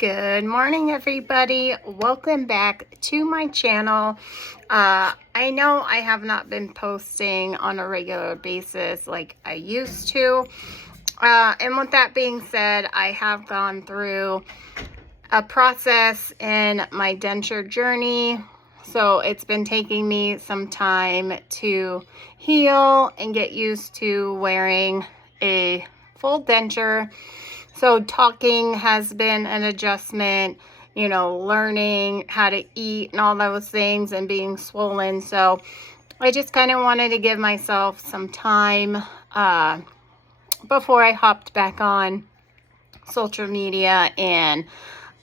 Good morning, everybody. Welcome back to my channel. I know I have not been posting on a regular basis like I used to. And with that being said, I have gone through a process in my denture journey. So it's been taking me some time to heal and get used to wearing a full denture. So talking has been an adjustment, you know, learning how to eat and all those things and being swollen. So I just kind of wanted to give myself some time before I hopped back on social media and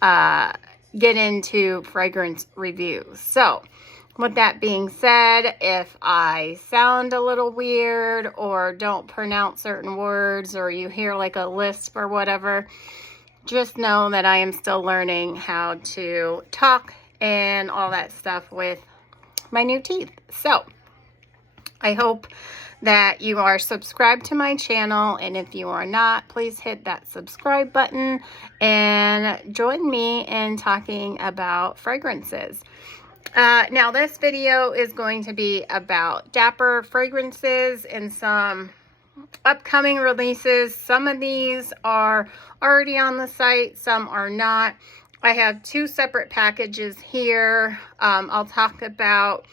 get into fragrance reviews. So with that being said, if I sound a little weird or don't pronounce certain words or you hear like a lisp or whatever, just know that I am still learning how to talk and all that stuff with my new teeth. So I hope that you are subscribed to my channel, and if you are not, please hit that subscribe button and join me in talking about fragrances. Now this video is going to be about Dapper Fragrances and some upcoming releases. Some of these are already on the site, some are not. I have two separate packages here. I'll talk about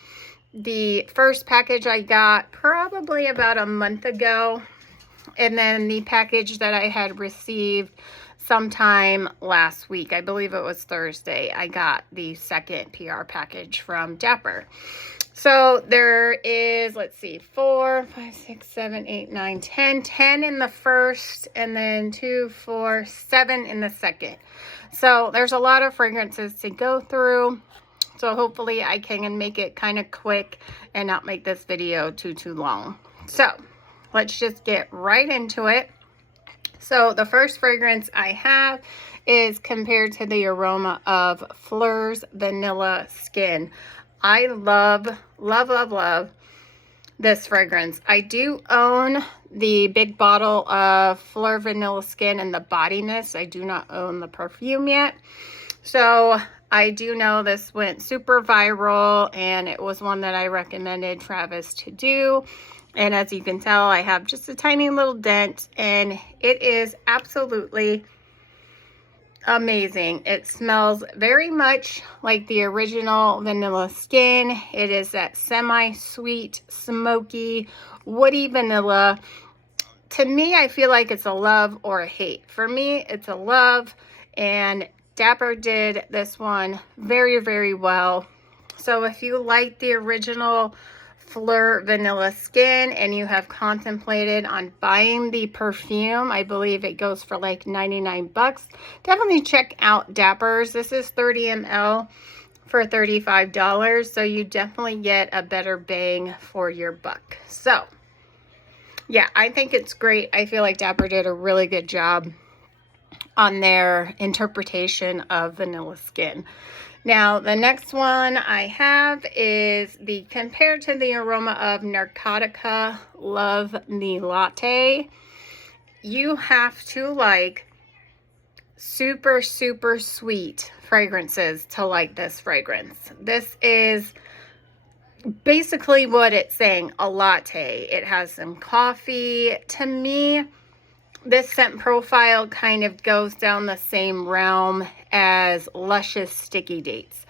the first package I got probably about a month ago, and then the package that I had received sometime last week. I believe it was Thursday. I got the second PR package from Dapper. So there is, let's see, 4, 5, 6, 7, 8, 9, 10. 10 in the first, and then 2, 4, 7 in the second. So there's a lot of fragrances to go through. So hopefully I can make it kind of quick and not make this video too long. So let's just get right into it. So the first fragrance I have is Compared to the Aroma of Fleur's Vanilla Skin. I love this fragrance. I do own the big bottle of Fleur Vanilla Skin in the body mist. I do not own the perfume yet. So I do know this went super viral, and it was one that I recommended Travis to do. And as you can tell, I have just a tiny little dent, and it is absolutely amazing. It smells very much like the original Vanilla Skin. It is that semi-sweet, smoky, woody vanilla. To me, I feel like it's a love or a hate. For me, it's a love, and Dapper did this one very well. So if you like the original Fleur Vanilla Skin and you have contemplated on buying the perfume, I believe it goes for like 99 bucks. Definitely check out Dapper's. This is 30 ml for $35. So you definitely get a better bang for your buck. So yeah, I think it's great. I feel like Dapper did a really good job on their interpretation of Vanilla Skin. Now, the next one I have is the Compared to the Aroma of Narcotica Love Me Latte. You have to like super sweet fragrances to like this fragrance. This is basically what it's saying, a latte. It has some coffee. To me, this scent profile kind of goes down the same realm as Luscious Sticky Dates.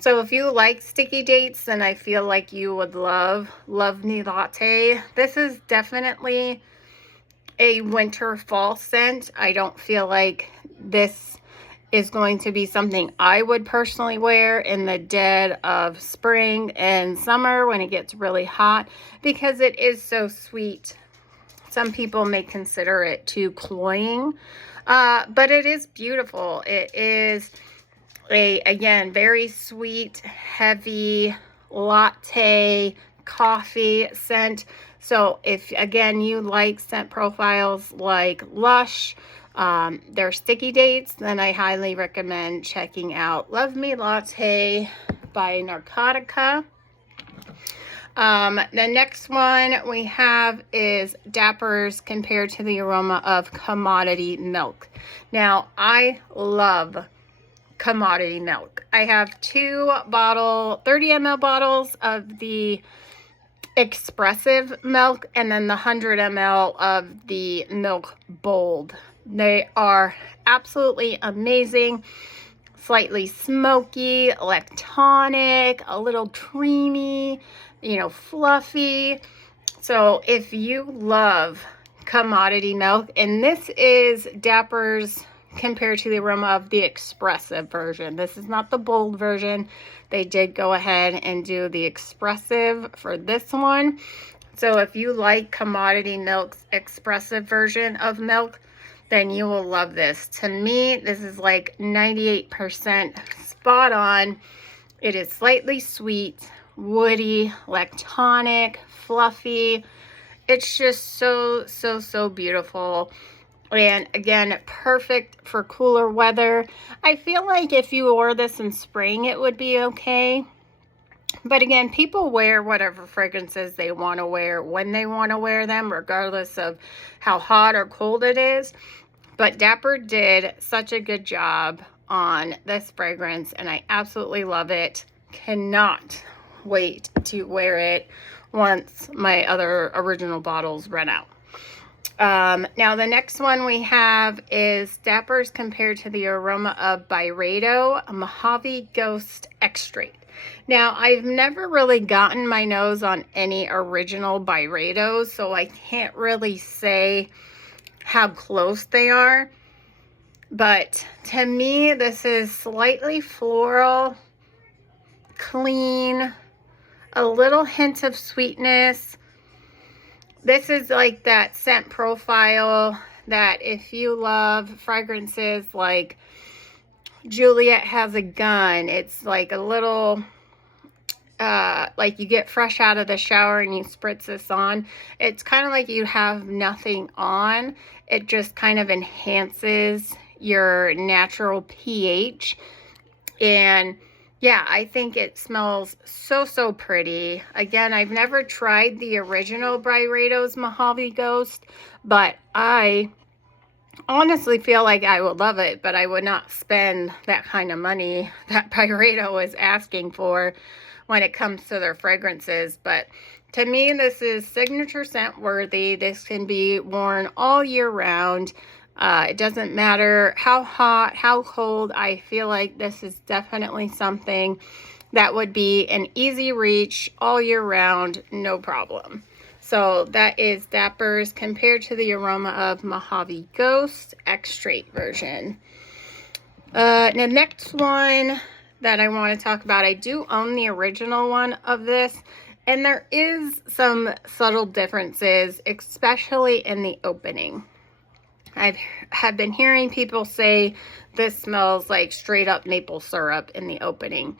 So if you like sticky dates, then I feel like you would love Me Latte. This is definitely a winter fall scent. I don't feel like this is going to be something I would personally wear in the dead of spring and summer when it gets really hot, because it is so sweet. Some people may consider it too cloying, but it is beautiful. It is again, very sweet, heavy, latte, coffee scent. So if, again, you like scent profiles like Lush, their sticky dates, then I highly recommend checking out Love Me Latte by Narcotica. The next one we have is Dapper's Compared to the Aroma of Commodity Milk. Now, I love commodity milk. I have 2 30 ml bottles of the expressive milk and then the 100 ml of the milk bold. They are absolutely amazing. Slightly smoky, lactonic, a little creamy, you know, fluffy. So if you love commodity milk, and this is Dapper's compared to the aroma of the expressive version. This is not the bold version. They did go ahead and do the expressive for this one. So if you like commodity milk's expressive version of milk, then you will love this. To me, this is like 98% spot on. It is slightly sweet, woody, lactonic, fluffy. It's just so beautiful. And again, perfect for cooler weather. I feel like if you wore this in spring, it would be okay. But again, people wear whatever fragrances they want to wear when they want to wear them, regardless of how hot or cold it is. But Dapper did such a good job on this fragrance, and I absolutely love it. Cannot wait to wear it once my other original bottles run out. Now the next one we have is Dapper's compared to the aroma of Byredo Mojave Ghost Extrait. Now I've never really gotten my nose on any original Byredos, so I can't really say how close they are. But to me, this is slightly floral, clean, a little hint of sweetness. This is like that scent profile that if you love fragrances like Juliet Has a Gun, it's like a little, like you get fresh out of the shower and you spritz this on. It's kind of like you have nothing on. It just kind of enhances your natural pH. And yeah, I think it smells so pretty. Again, I've never tried the original Byredo's Mojave Ghost, but I honestly feel like I would love it, but I would not spend that kind of money that Byredo is asking for when it comes to their fragrances. But to me, this is signature scent worthy. This can be worn all year round. It doesn't matter how hot, how cold. I feel like this is definitely something that would be an easy reach all year round, no problem. So that is Dapper's compared to the aroma of Mojave Ghost Extrait version. The next one that I want to talk about, I do own the original one of this, and there is some subtle differences, especially in the opening. I have been hearing people say this smells like straight up maple syrup in the opening.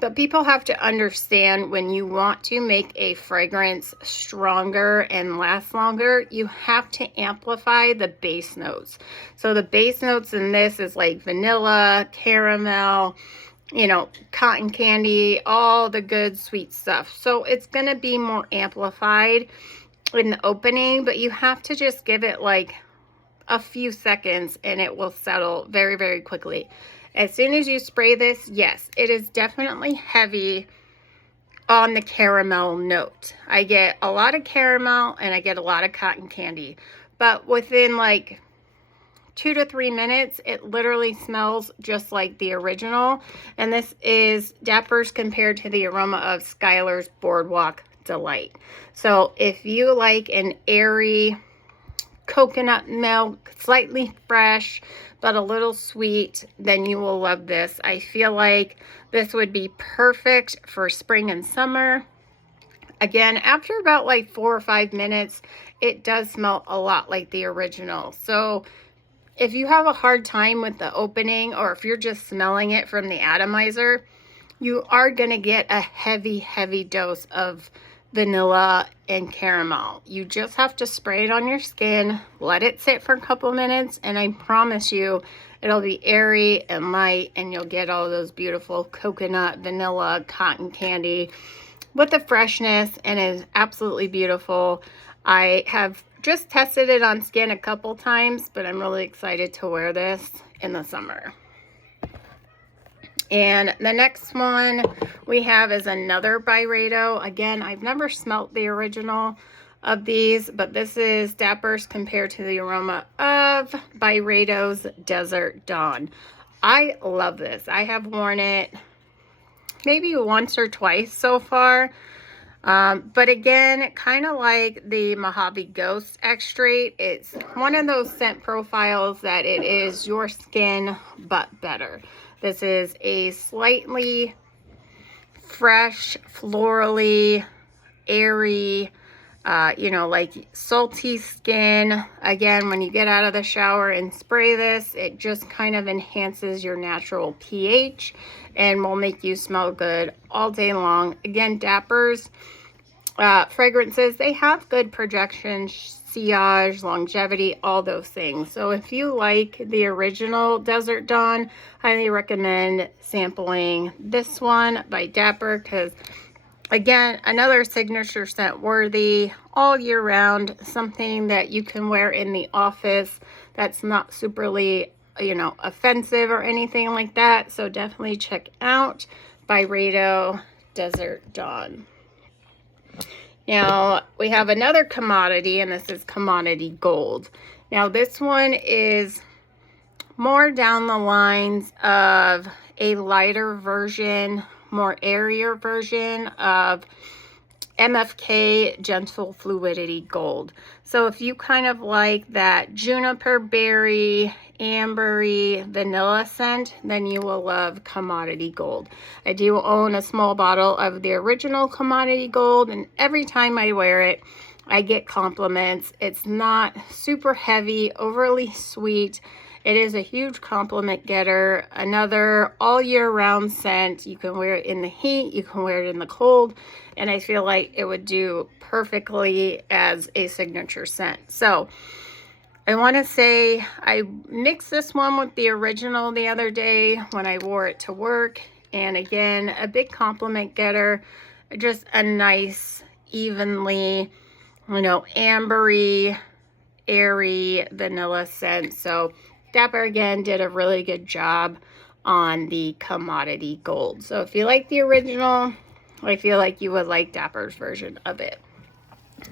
But people have to understand, when you want to make a fragrance stronger and last longer, you have to amplify the base notes. So the base notes in this is like vanilla, caramel, you know, cotton candy, all the good sweet stuff. So it's going to be more amplified in the opening, but you have to just give it like a few seconds and it will settle very quickly. As soon as you spray this, yes, it is definitely heavy on the caramel note. I get a lot of caramel and I get a lot of cotton candy, but within like 2 to 3 minutes, it literally smells just like the original. And this is Dapper's compared to the aroma of Skylar's Boardwalk Delight. So if you like an airy coconut milk, slightly fresh, but a little sweet, then you will love this. I feel like this would be perfect for spring and summer. Again, after about like 4 or 5 minutes, it does smell a lot like the original. So if you have a hard time with the opening, or if you're just smelling it from the atomizer, you are going to get a heavy dose of vanilla and caramel. You just have to spray it on your skin, let it sit for a couple minutes, and I promise you it'll be airy and light, and you'll get all those beautiful coconut, vanilla, cotton candy with the freshness, and it is absolutely beautiful. I have just tested it on skin a couple times, but I'm really excited to wear this in the summer. And the next one we have is another Byredo. Again, I've never smelt the original of these, but this is Dapper's Compared to the Aroma of Byredo's Desert Dawn. I love this. I have worn it maybe once or twice so far. But again, kind of like the Mojave Ghost Extrait, it's one of those scent profiles that it is your skin, but better. This is a slightly fresh, florally, airy, you know, like salty skin. Again, when you get out of the shower and spray this, it just kind of enhances your natural pH and will make you smell good all day long. Again, Dapper's fragrances, they have good projection, sillage, longevity, all those things. So if you like the original Desert Dawn, highly recommend sampling this one by Dapper, because again, another signature scent worthy all year round, something that you can wear in the office that's not superly, you know, offensive or anything like that. So definitely check out Byredo Desert Dawn. Now we have another commodity, and this is commodity gold. Now this one is more down the lines of a lighter version, more airier version of MFK Gentle Fluidity Gold. So if you kind of like that juniper berry, ambery, vanilla scent, then you will love Commodity Gold. I do own a small bottle of the original Commodity Gold, and every time I wear it, I get compliments. It's not super heavy, overly sweet. It is a huge compliment getter. Another all year round scent. You can wear it in the heat, you can wear it in the cold, and I feel like it would do perfectly as a signature scent. So I want to say I mixed this one with the original the other day when I wore it to work. And again, a big compliment getter, just a nice, evenly, you know, ambery, airy vanilla scent. So Dapper again did a really good job on the Commodity Gold. So if you like the original, I feel like you would like Dapper's version of it.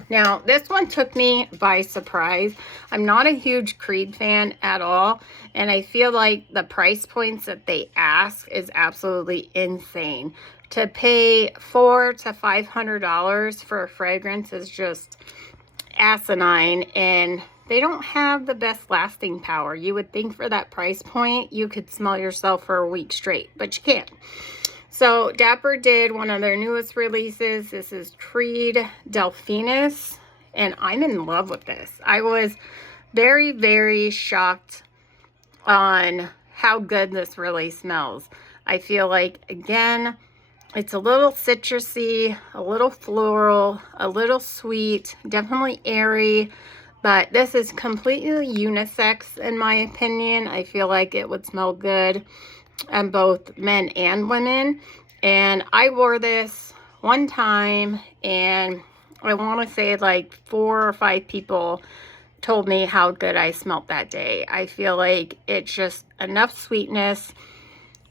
Now, this one took me by surprise. I'm not a huge Creed fan at all, and I feel like the price points that they ask is absolutely insane. To pay $400 to $500 for a fragrance is just asinine, and they don't have the best lasting power. You would think for that price point, you could smell yourself for a week straight, but you can't. So Dapper did one of their newest releases. This is Creed Delphinus, and I'm in love with this. I was very, very shocked on how good this really smells. I feel like, again, it's a little citrusy, a little floral, a little sweet, definitely airy, but this is completely unisex in my opinion. I feel like it would smell good on both men and women. And I wore this one time, and I want to say like 4 or 5 people told me how good I smelled that day. I feel like it's just enough sweetness.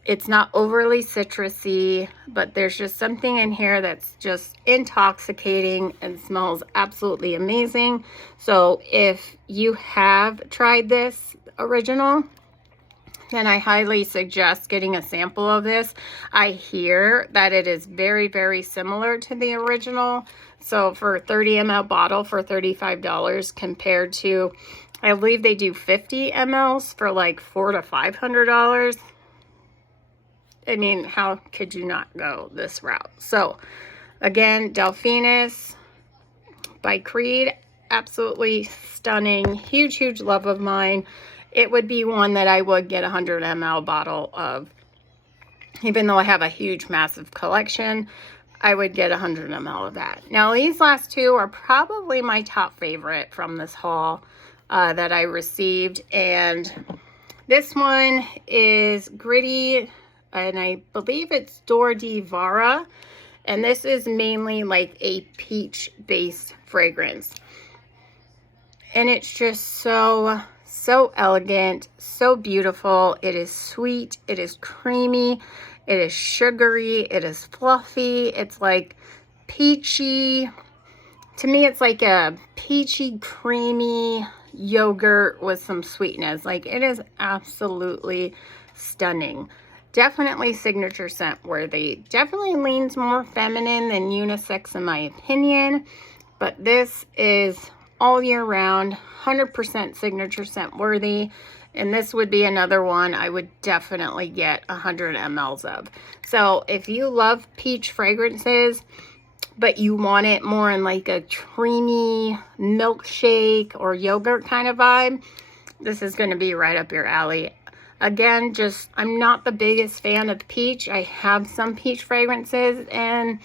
It's not overly citrusy, but there's just something in here that's just intoxicating and smells absolutely amazing. So if you have tried this original, then I highly suggest getting a sample of this. I hear that it is very, very similar to the original. So for a 30 ml bottle for $35 compared to, I believe they do 50 mLs for like $400 to $500. I mean, how could you not go this route? So again, Delphinus by Creed, absolutely stunning, huge, huge love of mine. It would be one that I would get a 100 ml bottle of. Even though I have a huge, massive collection, I would get 100 ml of that. Now, these last two are probably my top favorite from this haul that I received. And this one is Gritty, and I believe it's Dor di Vara. And this is mainly like a peach-based fragrance. And it's just so So elegant, so beautiful. It is sweet, it is creamy, it is sugary, it is fluffy. It's like peachy. To me, it's like a peachy, creamy yogurt with some sweetness. Like, it is absolutely stunning. Definitely signature scent worthy. Definitely leans more feminine than unisex in my opinion. But this is all year round, 100% signature scent worthy. And this would be another one I would definitely get 100 mLs of. So if you love peach fragrances, but you want it more in like a creamy milkshake or yogurt kind of vibe, this is going to be right up your alley. Again, just, I'm not the biggest fan of peach. I have some peach fragrances and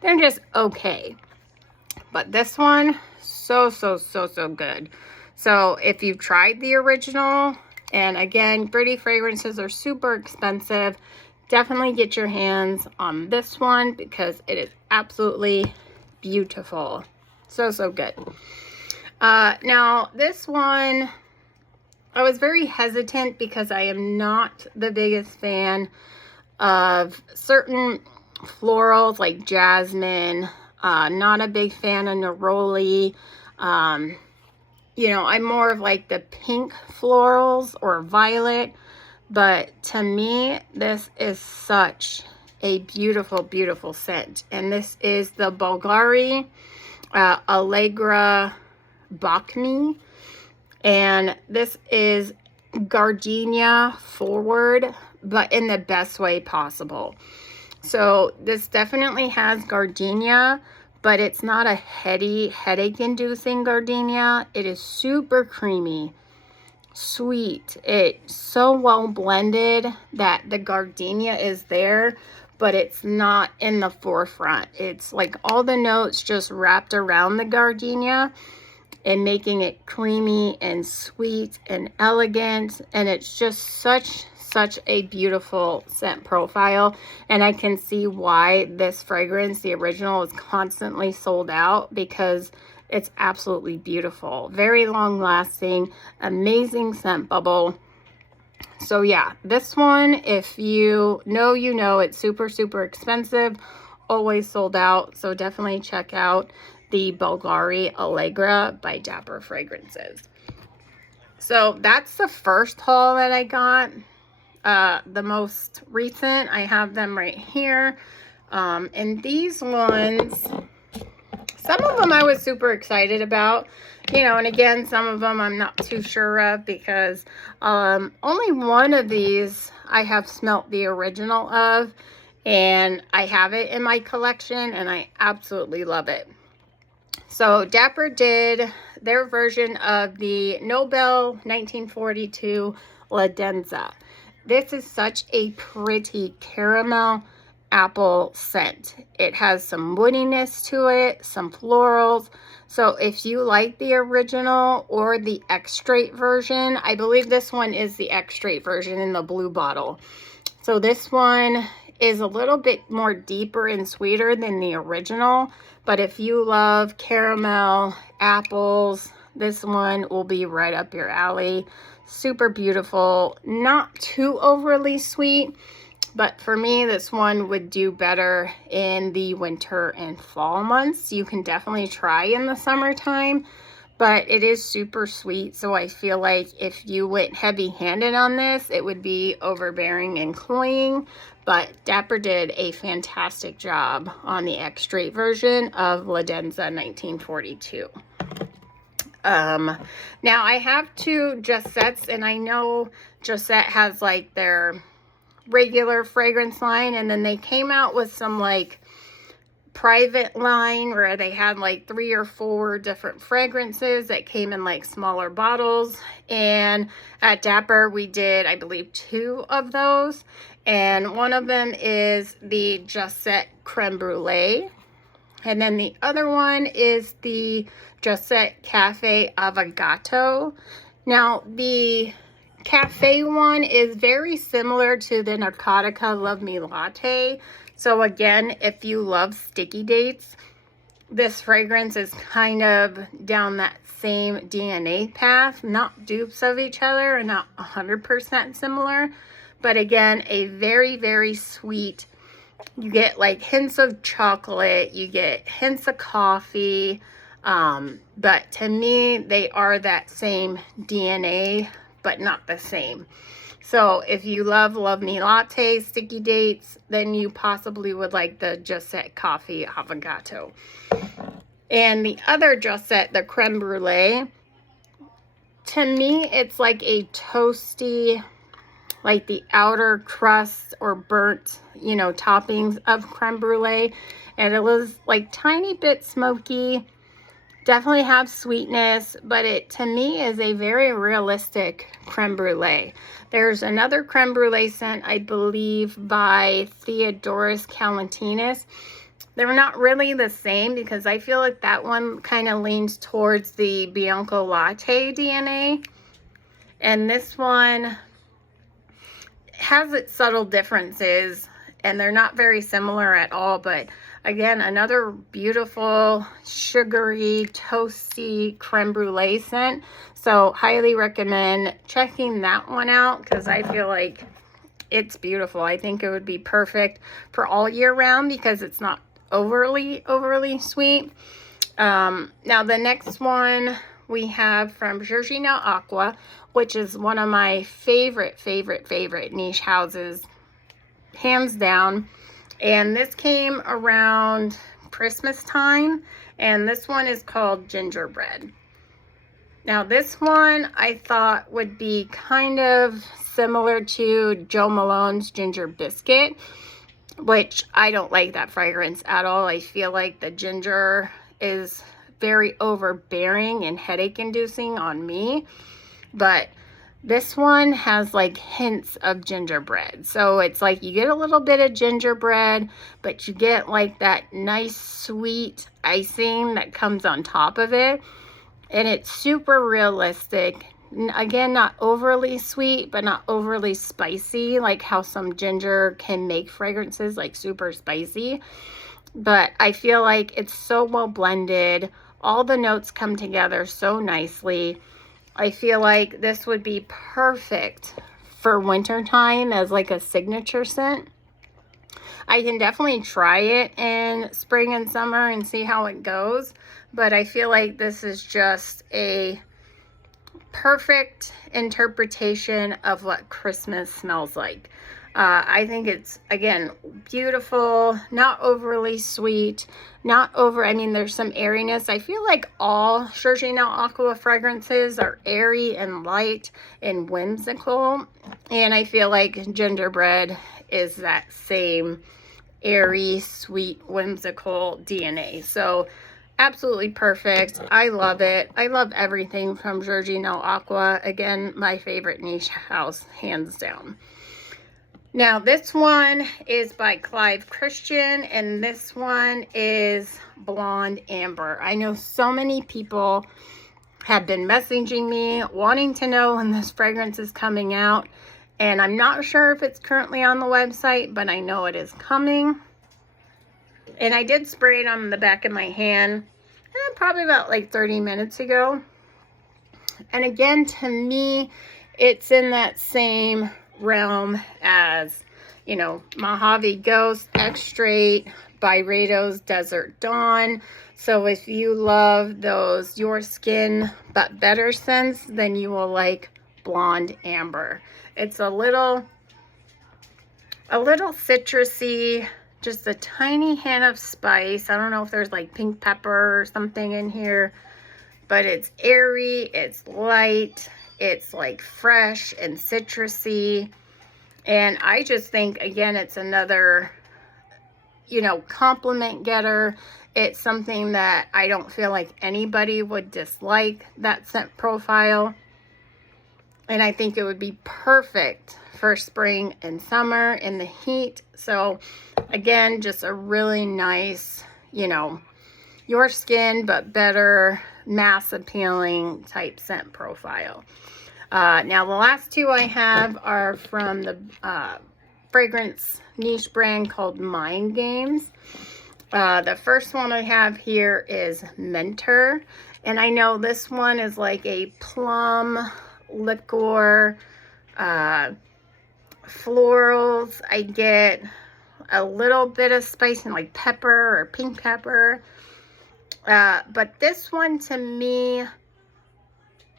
they're just okay. But this one, so good. So if you've tried the original, and again, Gritty fragrances are super expensive, definitely get your hands on this one because it is absolutely beautiful. So good. Now this one, I was very hesitant because I am not the biggest fan of certain florals like jasmine. Not a big fan of neroli. You know, I'm more of like the pink florals or violet. But to me, this is such a beautiful scent. And this is the Bulgari Allegra Bakmi. And this is gardenia forward, but in the best way possible. So this definitely has gardenia, but it's not a headache-inducing gardenia. It is super creamy, sweet. It's so well blended that the gardenia is there, but it's not in the forefront. It's like all the notes just wrapped around the gardenia and making it creamy and sweet and elegant. And it's just such a beautiful scent profile. And I can see why this fragrance, the original, is constantly sold out, because it's absolutely beautiful. Very long lasting, amazing scent bubble. So yeah, this one, if you know it's super expensive, always sold out. So definitely check out the Bulgari Allegra by Dapper Fragrances. So that's the first haul that I got. The most recent, I have them right here. And these ones, some of them I was super excited about, you know, and again, some of them I'm not too sure of, because only one of these I have smelt the original of, and I have it in my collection and I absolutely love it. So Dapper did their version of the Nobel 1942 Ladenza. This is such a pretty caramel apple scent. It has some woodiness to it, some florals. So if you like the original or the extrait version, I believe this one is the extrait version in the blue bottle. So this one is a little bit more deeper and sweeter than the original. But if you love caramel, apples, this one will be right up your alley. Super beautiful, not too overly sweet, but for me, this one would do better in the winter and fall months. You can definitely try in the summertime, but it is super sweet. So I feel like if you went heavy-handed on this, it would be overbearing and cloying. But Dapper did a fantastic job on the extrait version of Ladenza 1942. Now I have two Josettes, and I know Josette has like their regular fragrance line, and then they came out with some like private line where they had like 3 or 4 different fragrances that came in like smaller bottles. And at Dapper we did, I believe, 2 of those, and one of them is the Josette Creme Brulee, and then the other one is the Josette Cafe Avocato. Now the cafe one is very similar to the Narcotica Love Me Latte. So again, if you love sticky dates, this fragrance is kind of down that same DNA path, not dupes of each other and not 100% similar, but again, a very, very sweet. You get like hints of chocolate, you get hints of coffee, but to me, they are that same DNA, but not the same. So if you love Me Latte, Sticky Dates, then you possibly would like the Just Set Coffee Avocado. And the other Just Set, the Creme Brulee, to me, it's like a toasty, like the outer crust or burnt, you know, toppings of creme brulee. And it was like tiny bit smoky, definitely have sweetness, but it to me is a very realistic creme brulee. There's another creme brulee scent, I believe, by Theodoros Kalantinis. They're not really the same because I feel like that one kind of leans towards the Bianco Latte DNA. And this one has its subtle differences and they're not very similar at all. But again, another beautiful, sugary, toasty creme brulee scent. So highly recommend checking that one out because I feel like it's beautiful. I think it would be perfect for all year round because it's not overly sweet. Now the next one we have from Georgina Aqua, which is one of my favorite niche houses, hands down. And this came around Christmas time, and this one is called Gingerbread. Now this one I thought would be kind of similar to Joe Malone's Ginger Biscuit, which I don't like that fragrance at all. I feel like the ginger is very overbearing and headache inducing on me, but this one has like hints of gingerbread. So it's like you get a little bit of gingerbread, but you get like that nice sweet icing that comes on top of it. And it's super realistic. Again, not overly sweet, but not overly spicy, like how some ginger can make fragrances like super spicy. But I feel like it's so well blended. All the notes come together so nicely. I feel like this would be perfect for wintertime as like a signature scent. I can definitely try it in spring and summer and see how it goes. But I feel like this is just a perfect interpretation of what Christmas smells like. I think it's, again, beautiful, not overly sweet, I mean, there's some airiness. I feel like all Georgina Aqua fragrances are airy and light and whimsical. And I feel like Gingerbread is that same airy, sweet, whimsical DNA. So absolutely perfect. I love it. I love everything from Georgina Aqua. Again, my favorite niche house, hands down. Now, this one is by Clive Christian, and this one is Blonde Amber. I know so many people have been messaging me wanting to know when this fragrance is coming out, and I'm not sure if it's currently on the website, but I know it is coming. And I did spray it on the back of my hand probably about like 30 minutes ago. And again, to me, it's in that same realm as, you know, Mojave Ghost, X-Straight, Byredo's Desert Dawn. So if you love those Your Skin But Better scents, then you will like Blonde Amber. It's a little citrusy, just a tiny hint of spice. I don't know if there's like pink pepper or something in here, but it's airy, it's light, it's like fresh and citrusy. And I just think, again, it's another, you know, compliment getter. It's something that I don't feel like anybody would dislike, that scent profile. And I think it would be perfect for spring and summer in the heat. So again, just a really nice, you know, Your Skin But Better, mass appealing type scent profile. Now the last two I have are from the fragrance niche brand called Mind Games. The first one I have here is Mentor. And I know this one is like a plum, liqueur, florals. I get a little bit of spice and like pepper or pink pepper. But this one to me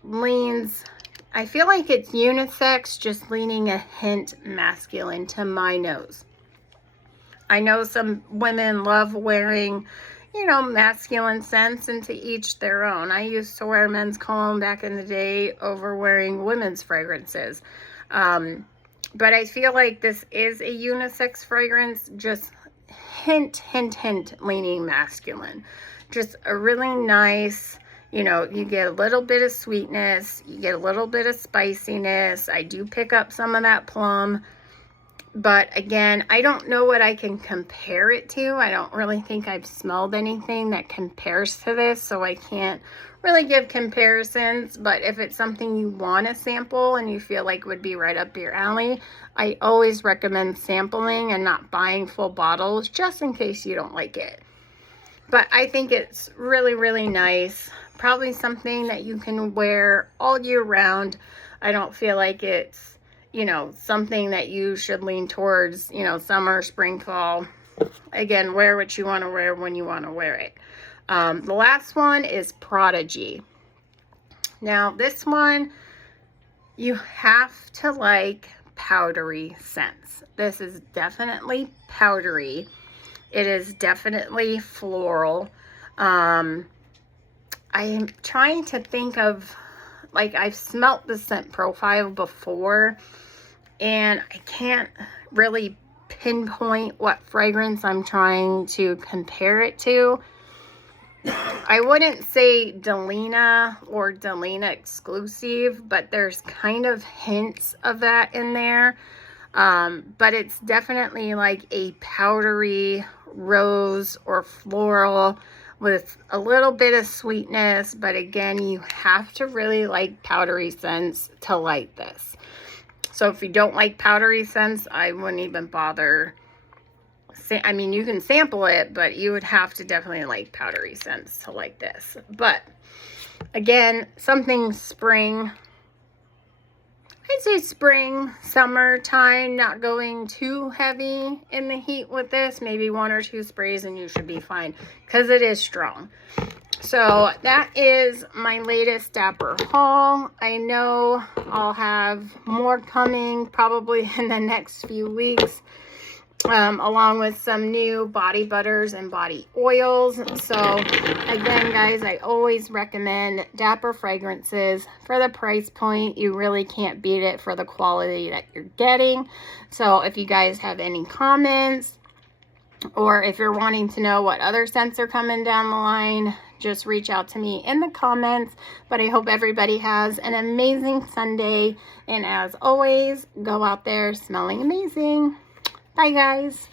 leans, I feel like it's unisex, just leaning a hint masculine to my nose. I know some women love wearing, you know, masculine scents, and to each their own. I used to wear men's cologne back in the day over wearing women's fragrances. But I feel like this is a unisex fragrance, just hint leaning masculine. Just a really nice, you know, you get a little bit of sweetness, you get a little bit of spiciness. I do pick up some of that plum. But again, I don't know what I can compare it to. I don't really think I've smelled anything that compares to this, so I can't really give comparisons. But if it's something you want to sample and you feel like would be right up your alley, I always recommend sampling and not buying full bottles just in case you don't like it. But I think it's really nice. Probably something that you can wear all year round. I don't feel like it's, you know, something that you should lean towards, you know, summer, spring, fall. Again, wear what you want to wear when you want to wear it. The last one is Prodigy. Now, this one, you have to like powdery scents. This is definitely powdery. It is definitely floral. I am trying to think of, like, I've smelt the scent profile before, and I can't really pinpoint what fragrance I'm trying to compare it to. I wouldn't say Delina or Delina exclusive, but there's kind of hints of that in there. But it's definitely like a powdery rose or floral with a little bit of sweetness. But again, you have to really like powdery scents to like this. So if you don't like powdery scents, I wouldn't even bother. I mean, you can sample it, but you would have to definitely like powdery scents to like this. But again, something spring. I'd say spring, summertime, not going too heavy in the heat with this. Maybe 1 or 2 sprays and you should be fine because it is strong. So that is my latest Dapper haul. I know I'll have more coming probably in the next few weeks, along with some new body butters and body oils. So again, guys, I always recommend Dapper Fragrances. For the price point, you really can't beat it for the quality that you're getting. So if you guys have any comments, or if you're wanting to know what other scents are coming down the line, just reach out to me in the comments. But I hope everybody has an amazing Sunday. And as always, go out there smelling amazing. Bye, guys.